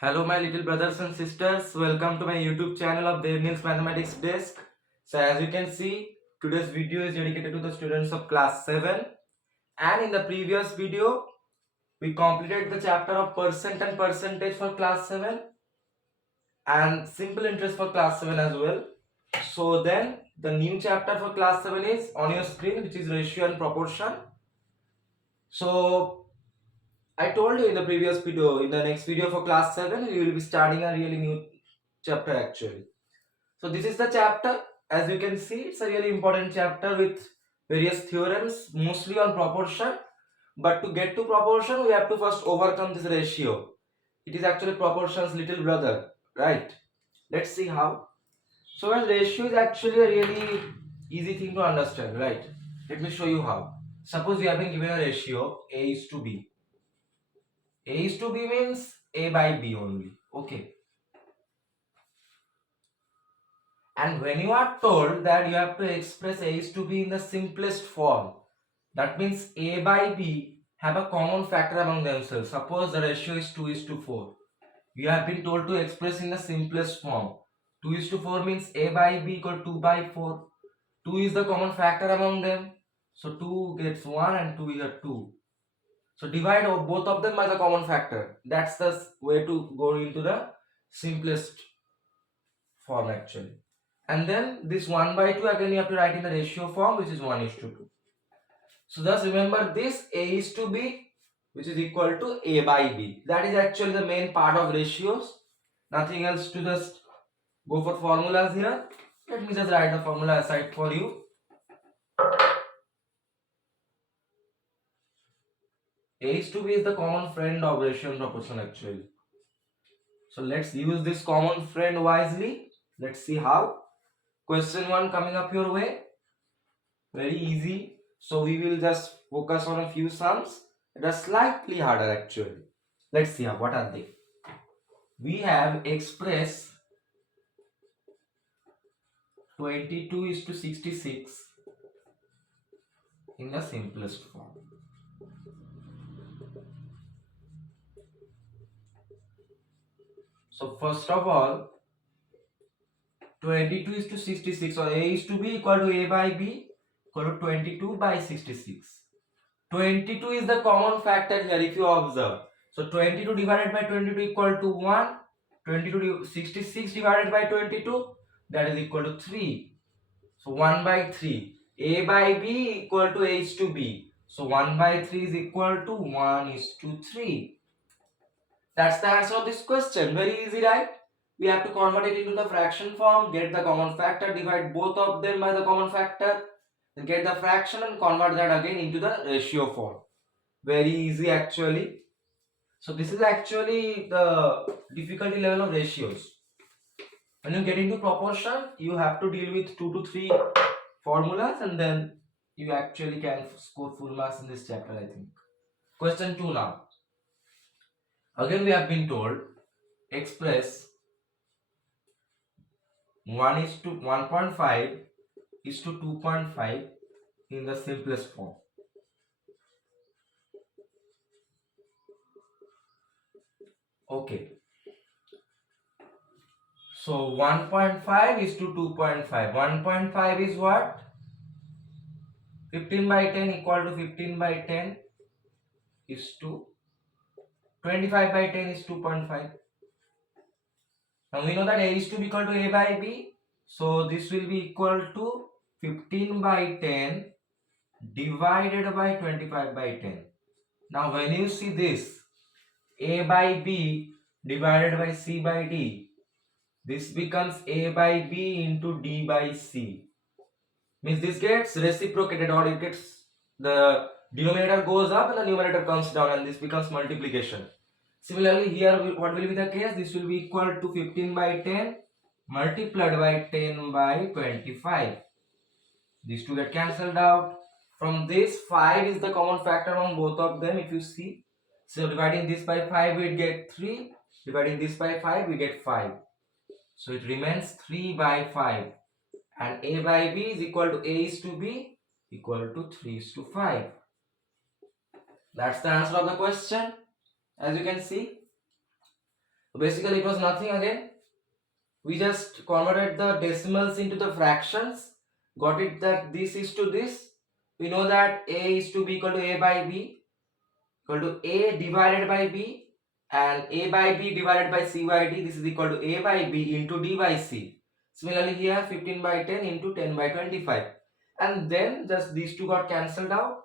Hello, my little brothers and sisters. Welcome to my YouTube channel of Debneel's Mathematics Desk. So, as you can see, today's video is dedicated to the students of class 7. And in the previous video, we completed the chapter of percent and percentage for class 7 and simple interest for class 7 as well. So, then the new chapter for class 7 is on your screen, which is ratio and proportion. So, I told you in the previous video, in the next video for class 7, we will be starting a really new chapter actually. So this is the chapter. As you can see, it's a really important chapter with various theorems, mostly on proportion. But to get to proportion, we have to first overcome this ratio. It is actually proportion's little brother, right? Let's see how. So as ratio is actually a really easy thing to understand, right? Let me show you how. Suppose we have been given a ratio A is to B. A is to B means A by B only. Okay. And when you are told that you have to express A is to B in the simplest form, that means A by B have a common factor among themselves. Suppose the ratio is 2 is to 4. You have been told to express in the simplest form. 2 is to 4 means A by B equal 2 by 4. 2 is the common factor among them. So 2 gets 1 and 2 is a 2. So divide both of them by the common factor. That's the way to go into the simplest form actually. And then this 1 by 2 again you have to write in the ratio form, which is 1 is to 2. So thus remember this A is to B, which is equal to A by B. That is actually the main part of ratios. Nothing else to just go for formulas here. Let me just write the formula aside for you. A is to B is the common friend of ratio and proportion actually. So let's use this common friend wisely. Let's see how. Question 1 coming up your way. Very easy. So we will just focus on a few sums that are slightly harder actually. Let's see what are they. We have express 22 is to 66 in the simplest form. So first of all, 22 is to 66, or A is to B equal to A by B equal to 22 by 66. 22 is the common factor here if you observe. So 22 divided by 22 equal to 1. 66 divided by 22, that is equal to 3. So 1 by 3. A by B equal to A is to B. So 1 by 3 is equal to 1 is to 3. That's the answer of this question. Very easy, right? We have to convert it into the fraction form, get the common factor, divide both of them by the common factor, then get the fraction and convert that again into the ratio form. Very easy actually. So this is actually the difficulty level of ratios. When you get into proportion, you have to deal with 2 to 3 formulas and then you actually can score full marks in this chapter, I think. Question 2 now. Again we have been told express 1 is to 1.5 is to 2.5 in the simplest form. Okay. So 1.5 is to 2.5. 1.5 is what? 15 by 10 equal to 15 by 10 is to 25 by 10 is 2.5. Now we know that A is to be equal to A by B. So this will be equal to 15 by 10 divided by 25 by 10. Now when you see this A by B divided by C by D, this becomes A by B into D by C. Means this gets reciprocated, or it gets, the denominator goes up and the numerator comes down, and this becomes multiplication. Similarly here what will be the case? This will be equal to 15 by 10 multiplied by 10 by 25. These two get cancelled out. From this 5 is the common factor among both of them if you see. So dividing this by 5 we get 3. Dividing this by 5 we get 5. So it remains 3 by 5. And A by B is equal to A is to B equal to 3 is to 5. That's the answer of the question. As you can see. Basically, it was nothing again. We just converted the decimals into the fractions. Got it that this is to this. We know that A is to B equal to A by B equal to A divided by B, and A by B divided by C by D. This is equal to A by B into D by C. Similarly here 15 by 10 into 10 by 25. And then just these two got cancelled out.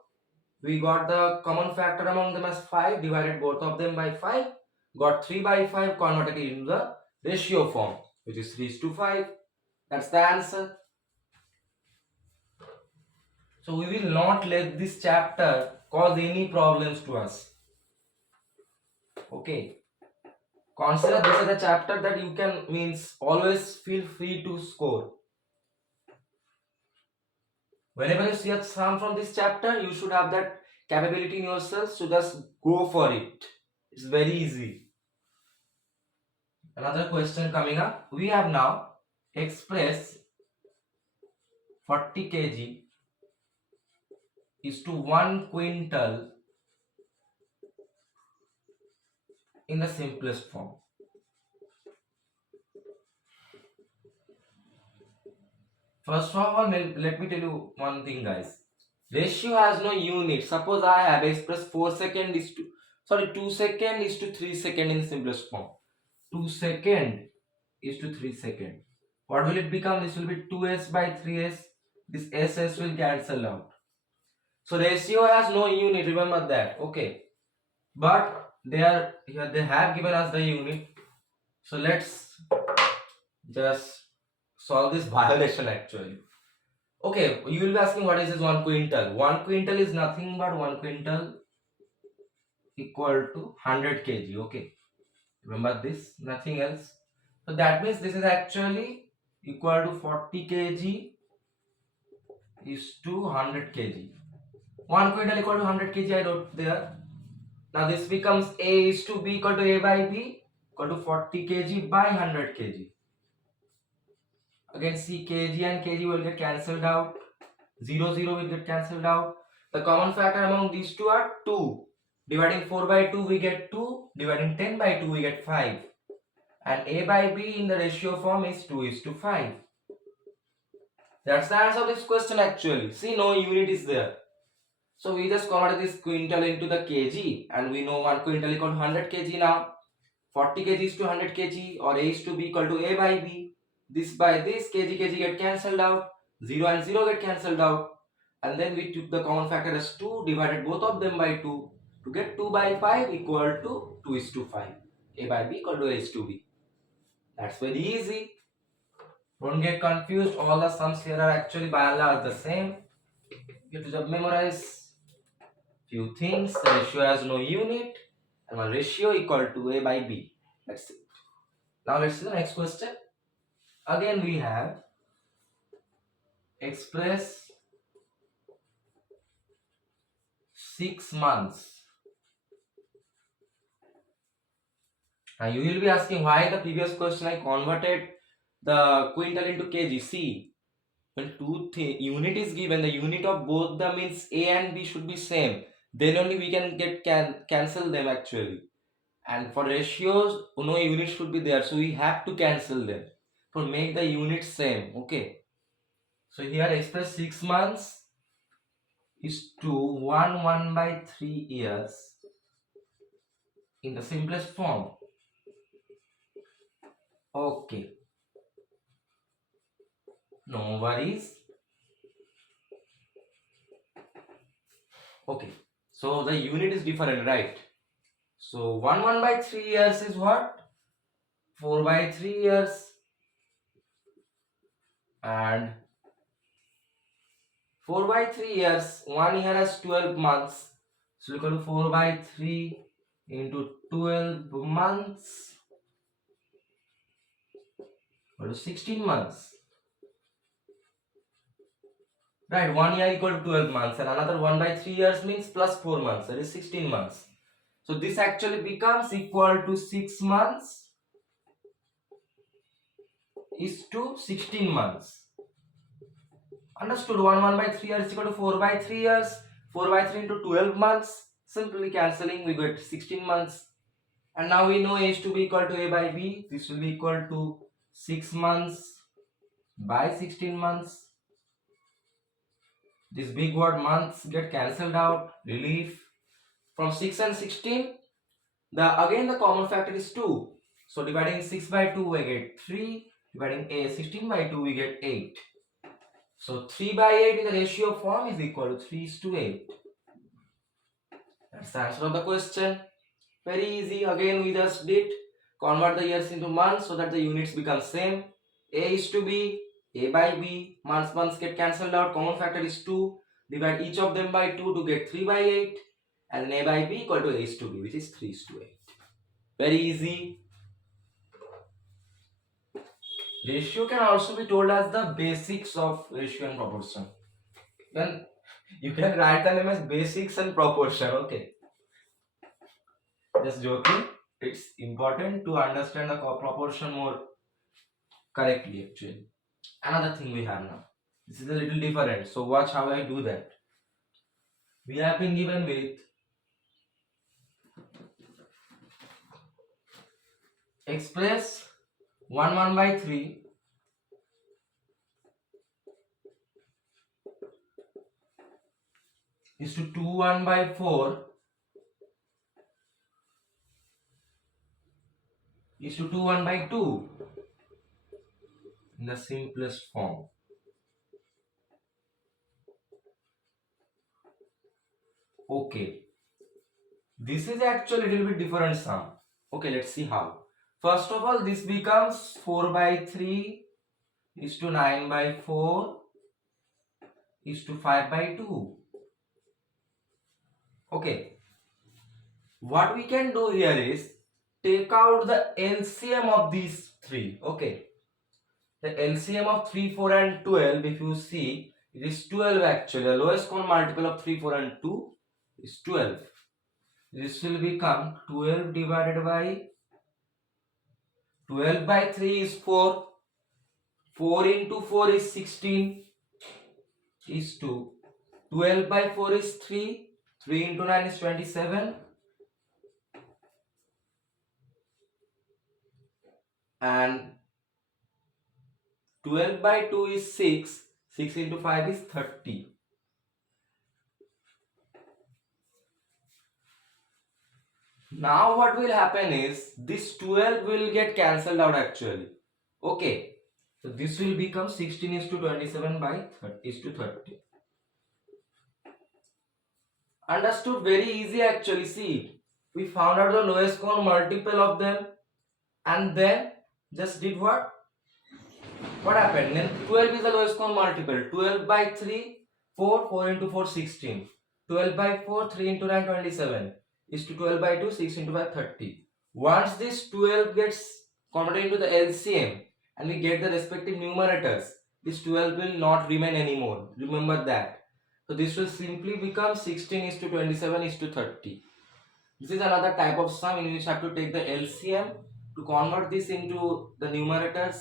We got the common factor among them as 5, divided both of them by 5, got 3 by 5, converted it into the ratio form, which is 3 to 5. That's the answer. So we will not let this chapter cause any problems to us. Okay. Consider this as a chapter that you can means always feel free to score. Whenever you see a sum from this chapter, you should have that capability in yourself to just go for it. It's very easy. Another question coming up. We have now express 40 kg is to 1 quintal in the simplest form. First of all, let me tell you one thing, guys. Ratio has no unit. Suppose I have expressed 4 second is to 2 second is to 3 second in simplest form. 2 second is to 3 second. What will it become? This will be 2s by 3s. This ss will cancel out. So ratio has no unit. Remember that. Okay. But they have given us the unit. So let's just solve this violation actually. Okay, you will be asking what is this 1 quintal? 1 quintal is nothing but 1 quintal equal to 100 kg. Okay, remember this, nothing else. So that means this is actually equal to 40 kg is to 100 kg. 1 quintal equal to 100 kg I wrote there. Now this becomes A is to B equal to A by B equal to 40 kg by 100 kg. Again see kg and kg will get cancelled out. 0 0 will get cancelled out. The common factor among these two are 2. Dividing 4 by 2 we get 2. Dividing 10 by 2 we get 5. And A by B in the ratio form is 2 is to 5. That's the answer of this question actually. See, no unit is there. So we just converted this quintal into the kg, and we know 1 quintal equal to 100 kg now. 40 kg is to 100 kg, or A is to B equal to A by B. This by this kg get cancelled out. 0 and 0 get cancelled out. And then we took the common factor as 2, divided both of them by 2 to get 2 by 5 equal to 2 is to 5. A by B equal to A is to B. That's very easy. Don't get confused. All the sums here are actually by and large the same. You have to just memorize few things. The ratio has no unit, and one ratio equal to A by B. That's it. Now let's see the next question. Again we have express 6 months. Now you will be asking why the previous question I converted the quintal into kg. See, when unit is given, the unit of both the means A and B should be same. Then only we can get cancel them actually. And for ratios, no unit should be there, so we have to cancel them for make the unit same. Okay. So here express 6 months is to 1 by 3 years in the simplest form. Okay. No worries. Okay. So the unit is different, right? So 1 by 3 years is what? 4 by 3 years. And 4 by 3 years, 1 year has 12 months. So equal to 4 by 3 into 12 months equal to 16 months. Right, 1 year equal to 12 months, and another 1 by 3 years means plus 4 months, that is 16 months. So this actually becomes equal to 6 months is to 16 months. Understood? 1 by 3 years is equal to 4 by 3 years. 4 by 3 into 12 months. Simply cancelling, we get 16 months. And now we know A is to be equal to A by B. This will be equal to 6 months by 16 months. This big word months get cancelled out. Relief. From 6 and 16, again the common factor is 2. So dividing 6 by 2 we get 3. Dividing 16 by 2 we get 8. So 3 by 8 in the ratio form is equal to 3 is to 8. That's the answer of the question. Very easy. Again we just did convert the years into months so that the units become same. A is to B, A by B. Months get cancelled out. Common factor is 2. Divide each of them by 2 to get 3 by 8. And then A by B equal to A is to B, which is 3 is to 8. Very easy. Ratio can also be told as the basics of ratio and proportion. Then you can write the name as basics and proportion. Okay. Just joking. It's important to understand the proportion more correctly actually. Another thing we have now. This is a little different. So watch how I do that. We have been given with express 1 by 3 is to 1 by 4 is to 1 by 2 in the simplest form. Okay. This is actually a little bit different sum. Okay, let's see how. First of all, this becomes 4 by 3 is to 9 by 4 is to 5 by 2. Okay. What we can do here is take out the LCM of these three. Okay. The LCM of 3, 4 and 12, if you see, it is 12 actually. The lowest common multiple of 3, 4 and 2 is 12. This will become 12 divided by 12 by 3 is 4. 4 into 4 is 16 is 2. 12 by 4 is 3. 3 into 9 is 27. And 12 by 2 is 6. 6 into 5 is 30. Now what will happen is this 12 will get cancelled out actually. Okay. So this will become 16 is to 27 by 30 is to 30. Understood? Very easy actually. See, we found out the lowest common multiple of them and then just did what? What happened? Then 12 is the lowest common multiple. 12 by 3, 4, 4 into 4, 16. 12 by 4, 3 into 9, 27. Is to 12 by 2, 6 into 5, 30. Once this 12 gets converted into the LCM and we get the respective numerators, this 12 will not remain anymore. Remember that. So this will simply become 16 is to 27 is to 30. This is another type of sum in which you have to take the LCM to convert this into the numerators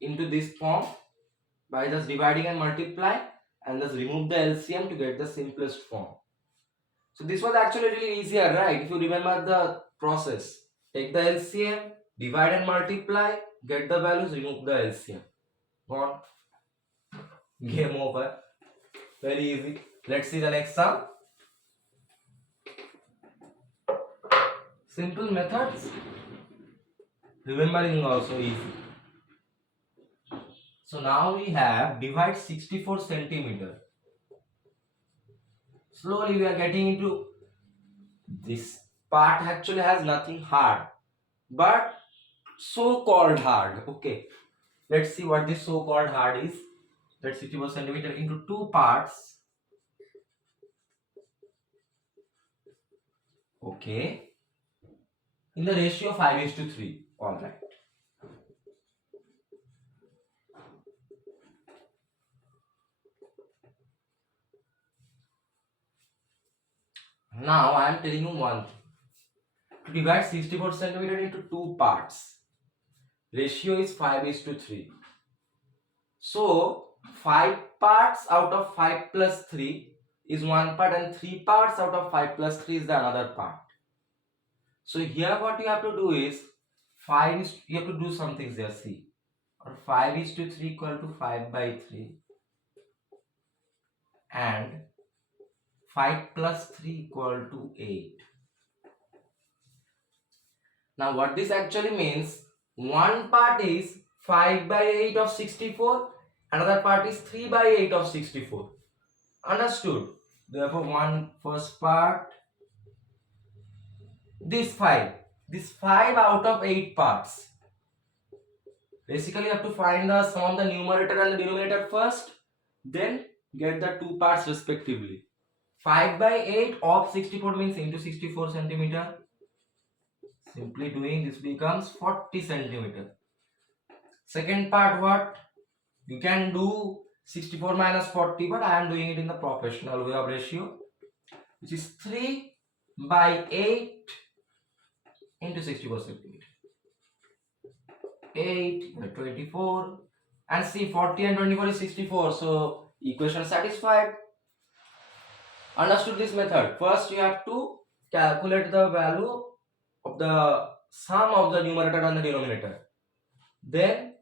into this form by just dividing and multiply and just remove the LCM to get the simplest form. So this was actually really easier, right? If you remember the process, take the LCM, divide and multiply, get the values, remove the LCM. Gone. Game over. Very easy. Let's see the next sum. Simple methods. Remembering also easy. So now we have divide 64 centimeter. Slowly we are getting into this part actually has nothing hard, but so-called hard. Okay, let's see what this so-called hard is. Let's 64 centimeter into two parts. Okay, in the ratio 5 is to 3. All right. Now I am telling you one thing. To divide 64 centimeter into two parts, ratio is 5 is to 3. So 5 parts out of 5 plus 3 is one part and 3 parts out of 5 plus 3 is the another part. So here what you have to do is 5 is, you have to do some things there, see, or 5 is to 3 equal to 5 by 3, and 5 plus 3 equal to 8. Now what this actually means, one part is 5 by 8 of 64, another part is 3 by 8 of 64. Understood? Therefore one first part, this 5 out of 8 parts. Basically you have to find the sum of the numerator and the denominator first, then get the two parts respectively. 5 by 8 of 64 means into 64 centimeter. Simply doing this becomes 40 centimeter. Second part, what? You can do 64 minus 40, but I am doing it in the professional way of ratio, which is 3 by 8 into 64 centimeter. 8 24, and see 40 and 24 is 64, so equation satisfied. Understood this method? First you have to calculate the value of the sum of the numerator and the denominator, then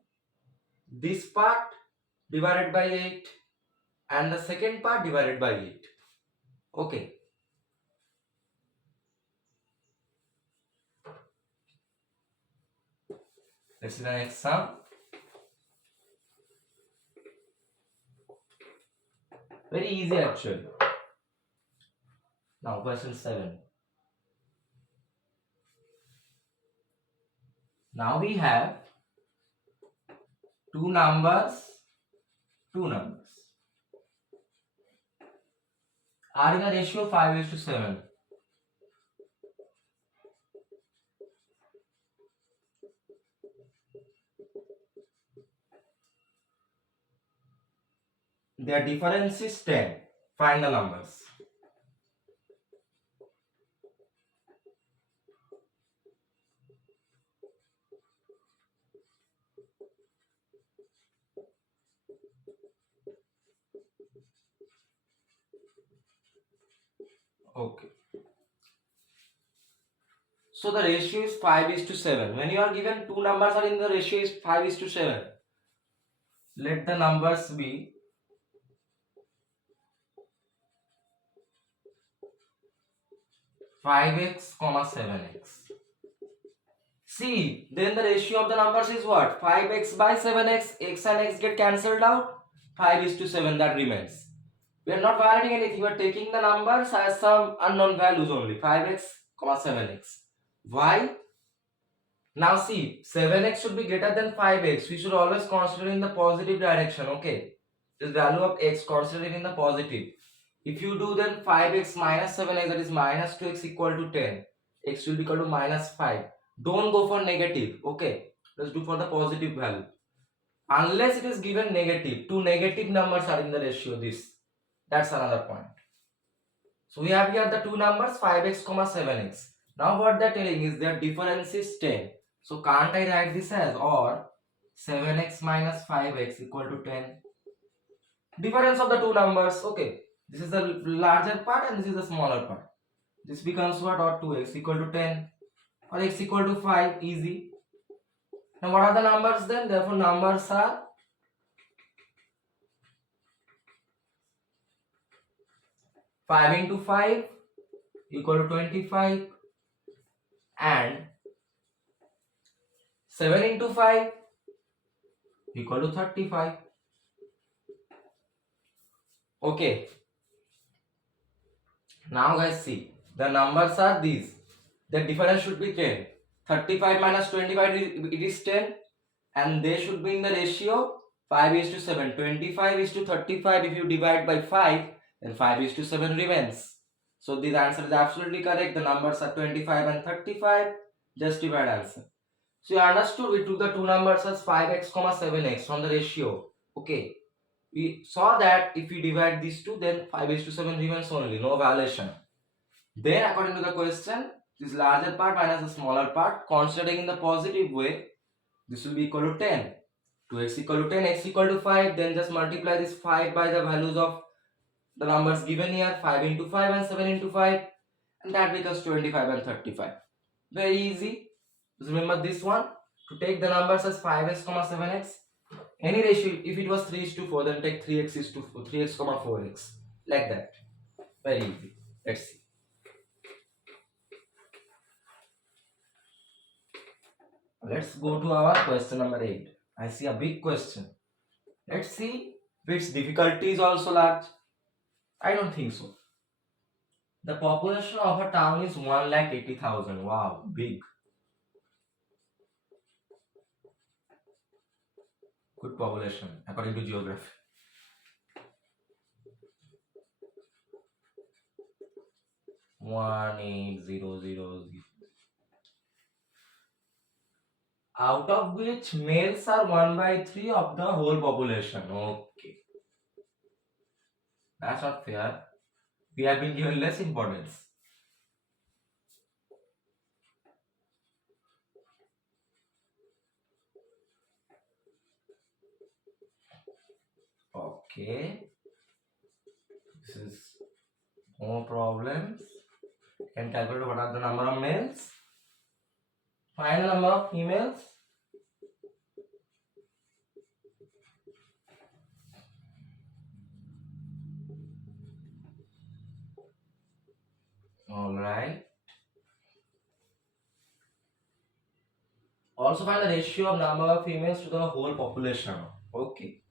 this part divided by 8 and the second part divided by 8. Okay, let's see the next sum. Very easy actually. Now question 7. Now we have two numbers are in a ratio 5:7. Their difference is 10. Find the numbers. Okay. So the ratio is 5:7. When you are given two numbers are in the ratio is 5:7, let the numbers be 5x, 7x. See, then the ratio of the numbers is what? 5x by 7x, x and x get cancelled out, 5:7 that remains. We are not violating anything, we are taking the numbers as some unknown values only, 5x, 7x. Why? Now see, 7x should be greater than 5x. We should always consider in the positive direction, okay? This value of x considered in the positive. If you do then 5x minus 7x, that is minus 2x equal to 10. X will be equal to minus 5. Don't go for negative, okay? Let's do for the positive value. Unless it is given negative, two negative numbers are in the ratio this. That's another point. So we have here the two numbers 5x, 7x. Now what they're telling is their difference is 10. So can't I write this as or 7x minus 5x equal to 10? Difference of the two numbers, okay. This is the larger part and this is the smaller part. This becomes what? Or 2x equal to 10 or x equal to 5, easy. Now what are the numbers then? Therefore numbers are 5 into 5 equal to 25 and 7 into 5 equal to 35. Okay. Now guys see, the numbers are these. The difference should be 10. 35 minus 25 it is 10 and they should be in the ratio 5:7. 25:35 if you divide by 5 then 5:7 remains. So this answer is absolutely correct. The numbers are 25 and 35. Justified answer. So you understood, we took the two numbers as 5x, 7x from the ratio. Okay. We saw that if we divide these two then 5:7 remains only, no violation. Then according to the question, this larger part minus the smaller part, considering in the positive way, this will be equal to 10. 2x equal to 10, x equal to 5, then just multiply this 5 by the values of the numbers given here, 5 into 5 and 7 into 5, and that becomes 25 and 35. Very easy. Just remember this one. To take the numbers as 5x comma 7x. Any ratio, if it was 3 is to 4, then take 3x is to 4, 3x comma 4x. Like that. Very easy. Let's see. Let's go to our question number 8. I see a big question. Let's see if its difficulty is also large. I don't think so. The population of a town is 1,80,000. Wow, big. Good population according to geography. 1,80,000. Out of which males are 1 by 3 of the whole population. Okay, that's not fair. We have been given less importance. Okay, this is no problems. Can calculate what are the number of males. Find the number of females. Alright. Also find the ratio of number of females to the whole population. Okay.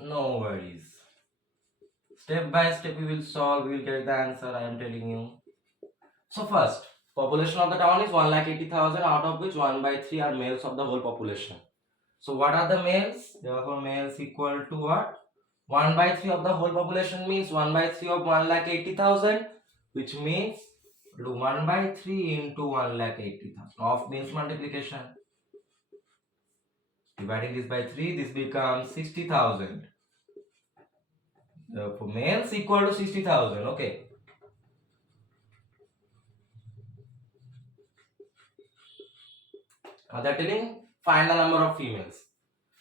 No worries. Step by step we will solve, we will get the answer, I am telling you. So first, population of the town is 1,80,000, out of which 1 by 3 are males of the whole population. So what are the males? Therefore males equal to what? 1 by 3 of the whole population means 1 by 3 of 1,80,000, which means do 1 by 3 into 1,80,000. Of means multiplication. Dividing this by 3, this becomes 60,000. Therefore males equal to 60,000. Okay. Now they're telling find the number of females.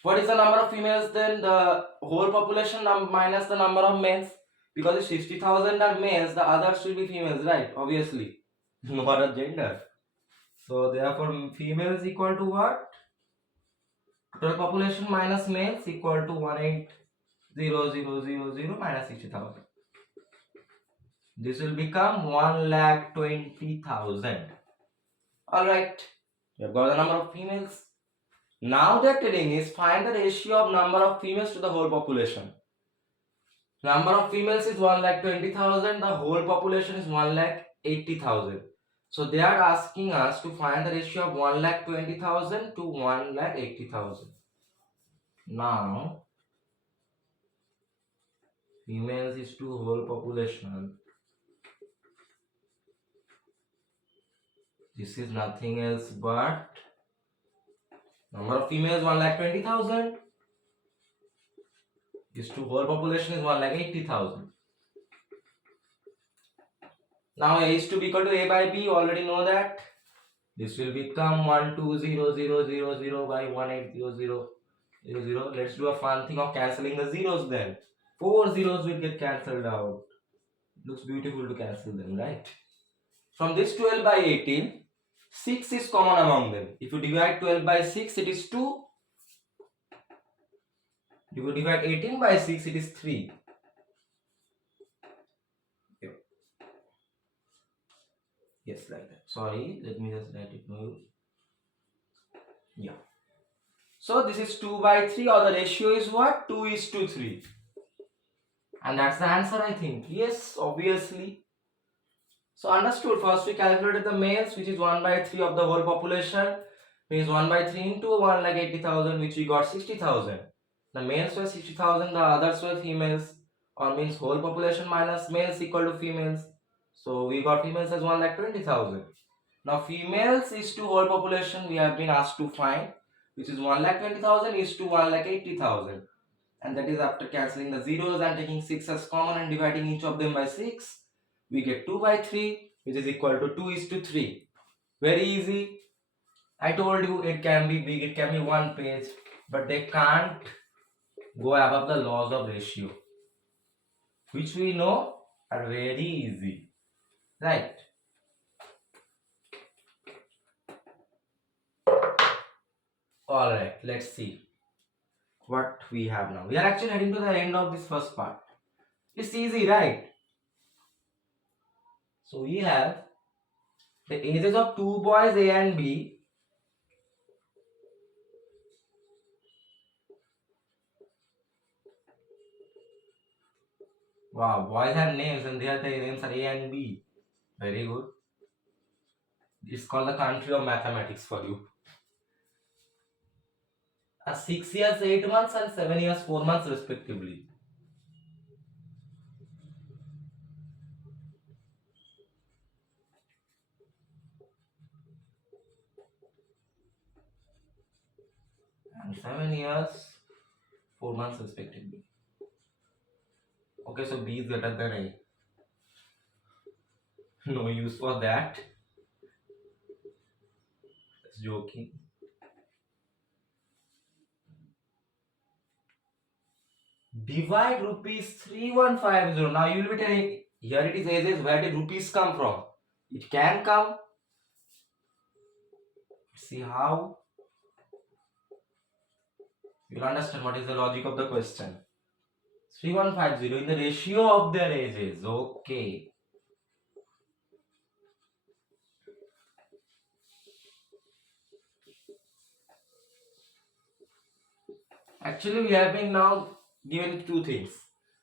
What is the number of females then? The whole population minus the number of males. Because if 60,000 are males, the others will be females, right? Obviously. No other gender. So therefore females equal to what? Total population minus males equal to 1,80,000 minus 60,000. This will become 1,20,000. Alright. We have got the number of females. Now they are telling is find the ratio of number of females to the whole population. Number of females is 1,20,000. The whole population is 1,80,000. So they are asking us to find the ratio of 1,20,000 to 1,80,000. Now females is to whole population. This is nothing else but number of females 1,20,000 is to whole population is 1,80,000. Now A is to be equal to A by B. You already know that. This will become 1,20,000 by 1,80,000. Let's do a fun thing of cancelling the zeros then. 4 zeros will get cancelled out. It looks beautiful to cancel them, right? From this 12 by 18, 6 is common among them. If you divide 12 by 6, it is 2. If you divide 18 by 6, it is 3. Yes, like that. Sorry, let me just write it more. Yeah. So this is 2 by 3, or the ratio is what? 2 is to 3. And that's the answer, I think. Yes, obviously. So understood. First we calculated the males, which is 1 by 3 of the whole population. Means 1 by 3 into 1,80,000, which we got 60,000. The males were 60,000, the others were females. Or means whole population minus males equal to females. So we got females as 1,20,000. Now females is to whole population we have been asked to find, which is 1,20,000 is to 1,80,000. And that is after cancelling the zeros and taking 6 as common and dividing each of them by 6. we get 2 by 3, which is equal to 2 is to 3. Very easy. I told you it can be big, it can be one page, but they can't go above the laws of ratio, which we know are very easy, right? Alright, let's see what we have now. We are actually heading to the end of this first part. It's easy, right? So we have the ages of two boys A and B. Wow, boys have names and their names are A and B. Very good. It's called the country of mathematics for you. 6 years, 8 months and 7 years, 4 months respectively. And 7 years, 4 months respectively. Okay, so B is greater than A. No use for that. Just joking. Divide rupees 3150. Now you will be telling, here it is ages, where did rupees come from? It can come. See how? You'll understand what is the logic of the question. 3150 in the ratio of their ages. Okay. Actually, we have been now given two things.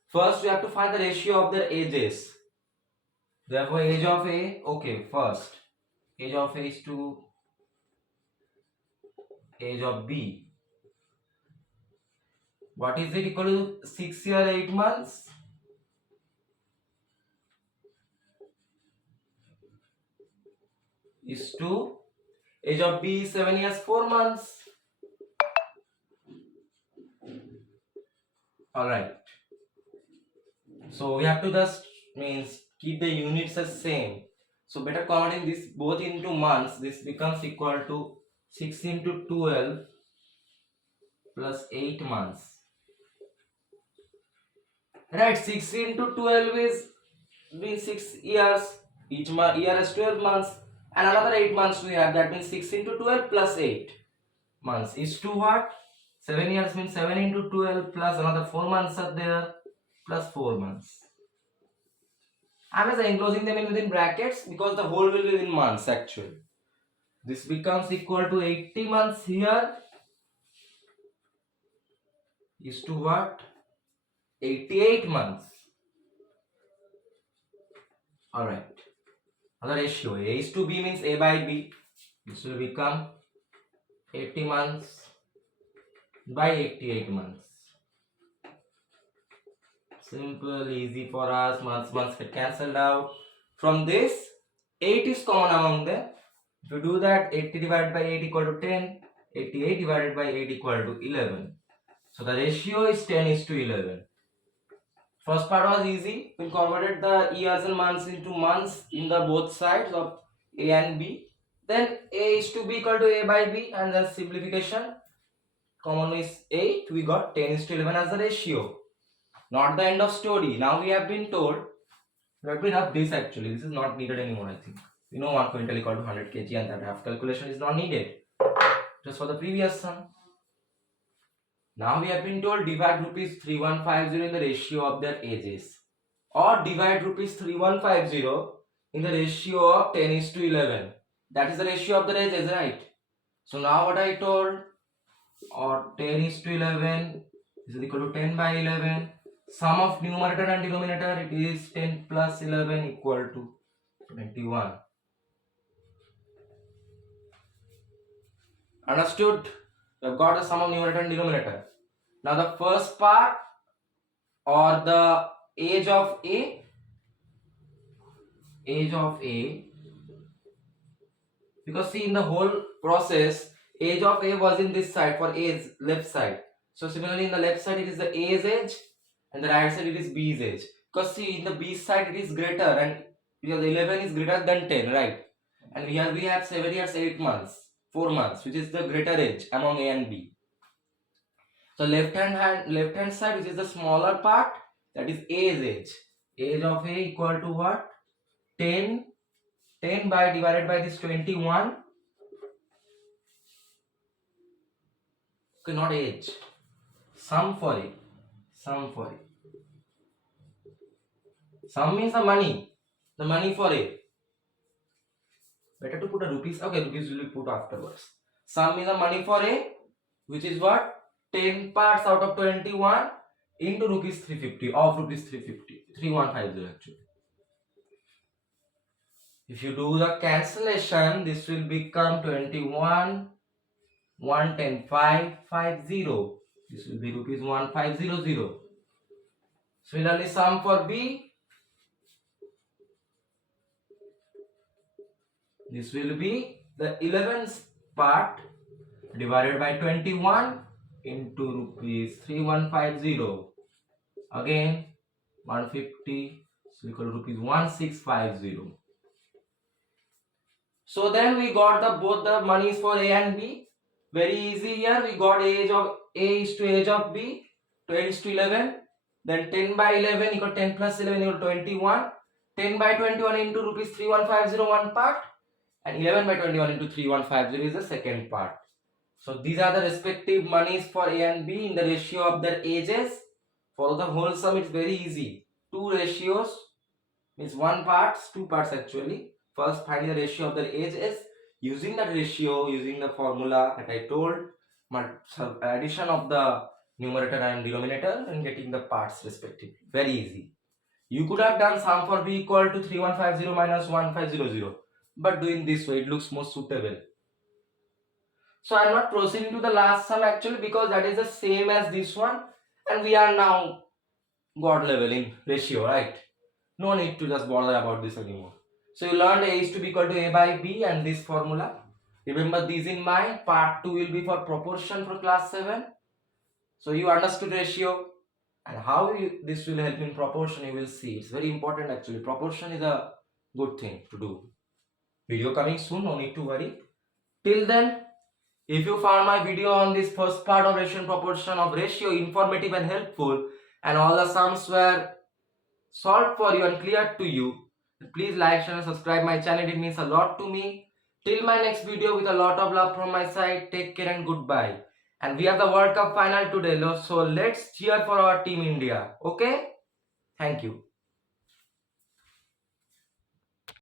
First, we have to find the ratio of their ages. Therefore, age of A, okay, first. Age of A is to age of B. What is it equal to 6 years, 8 months? Is to age of B is 7 years, 4 months. Alright. So we have to just means keep the units as same. So better converting this both into months. This becomes equal to 6 into 12 plus 8 months. Right, 6 into 12 is means 6 years. Each year is 12 months. And another 8 months we have. That means 6 into 12 plus 8 months is to what? 7 years means 7 into 12 plus another 4 months are there plus 4 months. I'm just enclosing them in within brackets because the whole will be in months actually. This becomes equal to 80 months here is to what? 88 months. Alright. Another ratio. A is to B means A by B. This will become 80 months by 88 months. Simple, easy for us. Months get cancelled out. From this, 8 is common among them. If you do that, 80 divided by 8 equal to 10. 88 divided by 8 equal to 11. So the ratio is 10 is to 11. First part was easy. We converted the years and months into months in the both sides of A and B. Then A is to B equal to A by B, and then simplification. Common is 8. We got 10 is to 11 as the ratio. Not the end of story. Now we have been told, let me have this actually. This is not needed anymore, I think. You know 1 quintal equal to 100 kg and that half calculation is not needed. Just for the previous sum. Now we have been told divide rupees 3150 in the ratio of their ages. Or divide rupees 3150 in the ratio of 10 is to 11. That is the ratio of their ages, right? So now what I told, or 10 is to 11 is equal to 10 by 11. Sum of numerator and denominator, it is 10 plus 11 equal to 21. Understood? We have got the sum of numerator and denominator. Now the first part, or the age of A, because see in the whole process, age of A was in this side for A's left side. So similarly in the left side it is the A's age and the right side it is B's age. Because see in the B side it is greater and because 11 is greater than 10, right? And here we have 7 years 8 months, 4 months, which is the greater age among A and B. So left hand side, which is the smaller part, that is A's age. Age of A equal to what? 10. 10 by divided by this 21. Okay, not age. Sum for it. Sum for it. Sum means the money. The money for it. Better to put a rupees. Okay, rupees will be put afterwards. Sum is the money for A, which is what? 10 parts out of 21 into rupees 350, of rupees 350. 3150 actually. If you do the cancellation, this will become 21, 110, 550. This will be rupees 1500. Similarly, sum for B, this will be the 11th part divided by 21 into rupees 3150. Again 150, so equal to rupees 1650. So then we got the both the monies for A and B. Very easy here. We got age of A is to age of B, 10 is to 11. Then 10 by 11 equal 10 plus 11 equal 21. 10 by 21 into rupees 3150 one part, and 11 by 21 into 3150 is the second part. So these are the respective monies for A and B in the ratio of their ages. For the whole sum, it's very easy. Two ratios means one parts, two parts actually. First, find the ratio of their ages. Using that ratio, using the formula that I told, addition of the numerator and denominator, and getting the parts respectively. Very easy. You could have done sum for B equal to 3150 minus 1500, but doing this way it looks more suitable. So I am not proceeding to the last sum actually, because that is the same as this one, and we are now God level in ratio, right? No need to just bother about this anymore. So you learned A is to be equal to A by B and this formula. Remember these in mind. Part 2 will be for proportion for class 7. So you understood ratio, and how this will help in proportion you will see. It's very important actually. Proportion is a good thing to do. Video coming soon, no need to worry. Till then, if you found my video on this first part of ratio and proportion of ratio informative and helpful, and all the sums were solved for you and clear to you, please like, share and subscribe my channel. It means a lot to me. Till my next video, with a lot of love from my side. Take care and goodbye. And we have the World Cup final today, so let's cheer for our team India. Okay? Thank you.